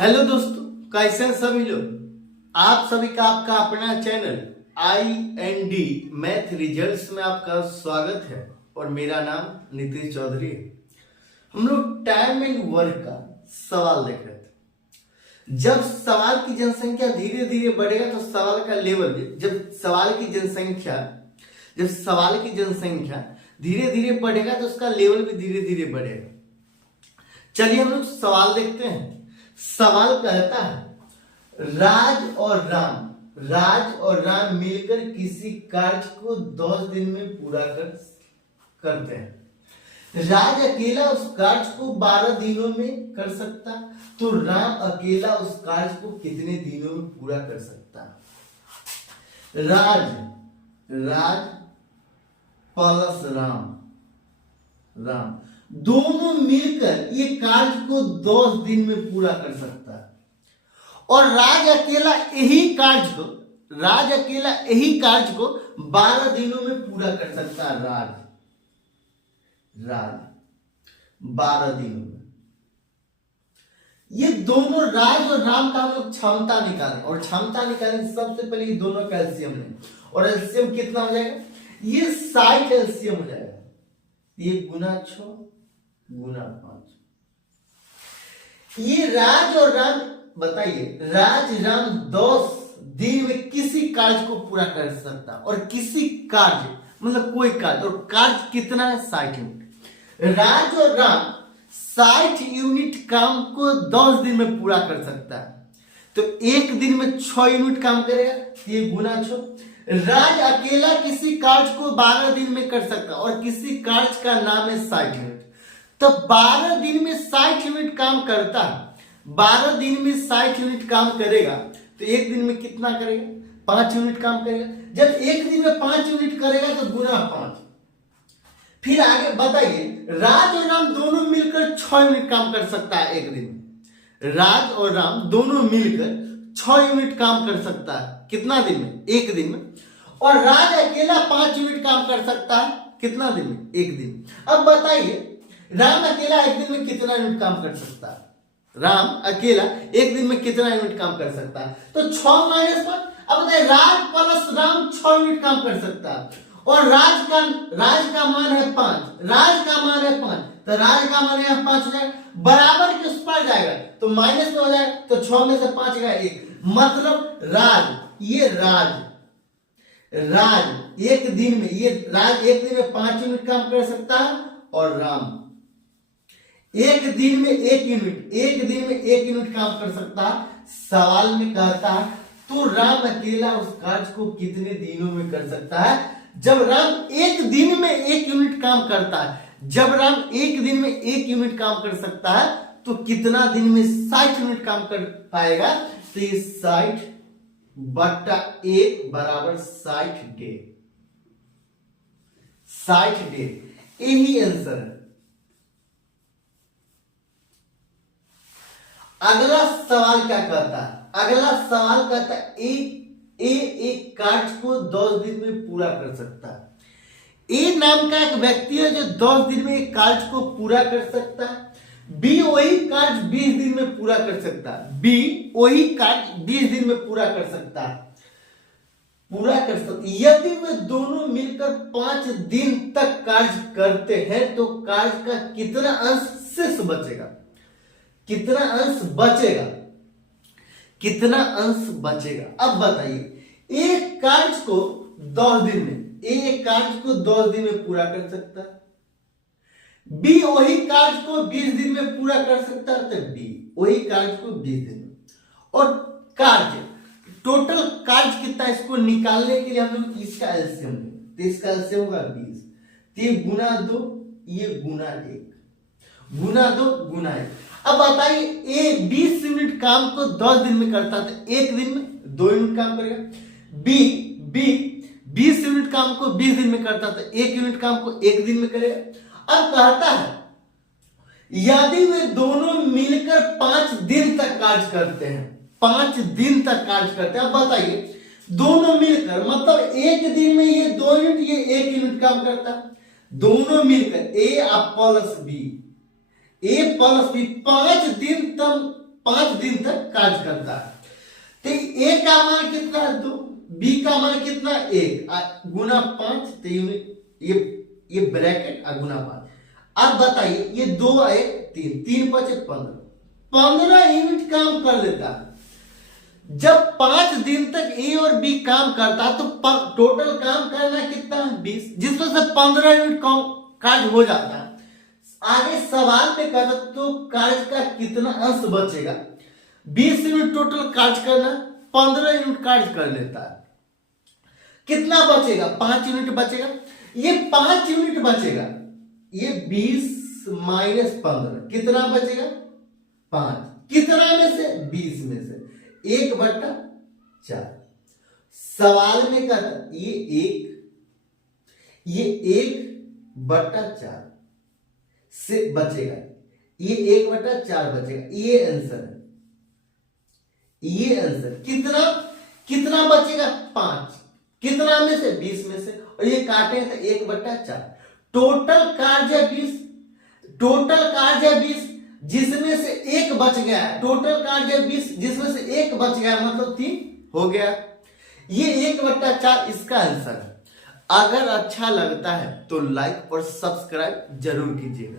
Hello दोस्तों, कैसे हैं सभी लोग। आप सभी का आपका अपना चैनल IND मैथ रिजल्ट्स में आपका स्वागत है और मेरा नाम नीतीश चौधरी है। हम लोग टाइम एंड वर्क का सवाल देख रहे थे। जब सवाल की जनसंख्या धीरे धीरे बढ़ेगा तो सवाल का लेवल भी जब सवाल की जनसंख्या धीरे धीरे बढ़ेगा तो उसका लेवल भी धीरे धीरे बढ़ेगा। चलिए हम लोग सवाल देखते हैं। सवाल कहता है राज और राम मिलकर किसी कार्य को 10 दिन में पूरा करते हैं। राज अकेला उस कार्य को 12 दिनों में कर सकता, तो राम अकेला उस कार्य को कितने दिनों में पूरा कर सकता? राज प्लस राम दोनों मिलकर ये कार्य को 10 दिन में पूरा कर सकता है और राज अकेला यही कार्य को 12 दिनों में पूरा कर सकता है। राज 12 दिनों में। ये दोनों राज और राम का हम लोग क्षमता निकालें और क्षमता निकालें सबसे पहले ये दोनों का एलसीएम लें और एलसीएम कितना हो जाएगा? ये 60 एलसीएम हो जाएगा। ये गुना 6 गुना 5। ये राज और राम बताइए, राम 10 दिन में किसी कार्य को पूरा कर सकता और किसी कार्य मतलब कोई कार्य, और कार्य कितना है? 60 यूनिट। राज और राम 60 यूनिट काम को 10 दिन में पूरा कर सकता है, तो एक दिन में 6 यूनिट काम करेगा। ये गुना 6। राज अकेला किसी कार्य को 12 दिन में कर सकता और किसी कार्य का नाम है 60 यूनिट, तो 12 दिन में 60 यूनिट काम करता है। 12 दिन में 60 यूनिट काम करेगा तो एक दिन में कितना करेगा? 5 यूनिट काम करेगा। जब एक दिन में 5 यूनिट करेगा तो गुना 5। फिर आगे बताइए, राज और राम दोनों मिलकर 6 यूनिट काम कर सकता है एक दिन में। राज और राम दोनों मिलकर 6 यूनिट काम कर सकता है। कितना दिन में? एक दिन में। और राज अकेला 5 यूनिट काम कर सकता है। कितना दिन में? एक दिन। अब बताइए, राम अकेला एक दिन में कितना यूनिट काम कर सकता है? राम अकेला एक दिन में कितना यूनिट काम कर सकता है? तो 6 माइनस 5। अब बताइए, राज प्लस राम 6 यूनिट काम कर सकता है और राज का मान है 5। राज का मान है 5, तो राज का मान है 5 हो जाएगा। बराबर के उस पर जाएगा तो माइनस में हो जाएगा, तो 6 में से 5 गया 1। मतलब राज एक दिन में 5 यूनिट काम कर सकता है और राम एक दिन में 1 यूनिट काम कर सकता है। सवाल में कहता है तो राम अकेला उस कार्य को कितने दिनों में कर सकता है? जब राम एक दिन में 1 यूनिट काम करता है, जब राम एक दिन में 1 यूनिट काम कर सकता है तो कितना दिन में 60 यूनिट काम कर पाएगा? तो ये 60 बटा 1 बराबर 60 डे। 60 डे, यही आंसर है। अगला सवाल क्या कहता है? अगला सवाल कहता है एक कार्य को 10 दिन में पूरा कर सकता है। ए नाम का एक व्यक्ति है जो 10 दिन में एक कार्य को पूरा कर सकता है। बी वही कार्य 20 दिन में पूरा कर सकता है। यदि वे दोनों मिलकर 5 दिन तक कार्य करते हैं तो कार्य का कितना अंश शेष बचेगा? कितना अंश बचेगा? अब बताइए, एक कार्य को 10 दिन में पूरा कर सकता है। बी वही कार्य को 20 दिन में पूरा कर सकता है, तो बी वही कार्य को 20 दिन में। और कार्य टोटल कार्य कितना, इसको निकालने के लिए हम लोग इसका एलसीएम लें, तो इसका एलसीएम होगा 20। तो ये गुना 2, ये गुना 1, गुना 2 गुना 1। अब बताइए, ए 20 यूनिट काम को 10 दिन में करता है तो एक दिन में 2 यूनिट काम करेगा। बी 20 यूनिट काम को 20 दिन में करता है तो 1 यूनिट काम को 1 दिन में करेगा। अब कहता है यदि वे दोनों मिलकर 5 दिन तक कार्य करते हैं, 5 दिन तक कार्य करते हैं। अब बताइए, दोनों मिलकर मतलब एक दिन में ये 2 यूनिट, ये 1 यूनिट काम करता है। दोनों मिलकर ए प्लस बी 5 दिन तक 5 दिन तक कार्य करता है। तो ए का मान कितना है 2, बी का मान कितना 1 गुना 5, तो ये ब्रैकेट गुना 5। अब बताइए ये 2 आए 3, 3 5 15 यूनिट काम कर लेता है। जब 5 दिन तक ए और बी काम करता है तो टोटल काम करना कितना है 20, जिसमें से 15 यूनिट कार्य हो जाता है। आगे सवाल पे कहता तो कार्य का कितना अंश बचेगा। 20 यूनिट टोटल कार्य करना, 15 यूनिट कार्य कर लेता है, कितना बचेगा 5 यूनिट बचेगा। ये 5 यूनिट बचेगा, ये 20 माइनस 15 कितना बचेगा 5, कितना में से 20 में से 1/4। सवाल में कहता ये 1/4 से बचेगा, ये 1/4 बचेगा। ये आंसर है, ये आंसर कितना बचेगा 5, कितना में से 20 में से, और ये काटे तो 1/4। टोटल कार्य 20, टोटल कार्य 20 जिसमें से 1 बच गया है, टोटल कार्य 20 जिसमें से 1 बच गया मतलब 3 हो गया। ये 1/4 इसका आंसर है। अगर अच्छा लगता है तो लाइक और सब्सक्राइब जरूर कीजिएगा।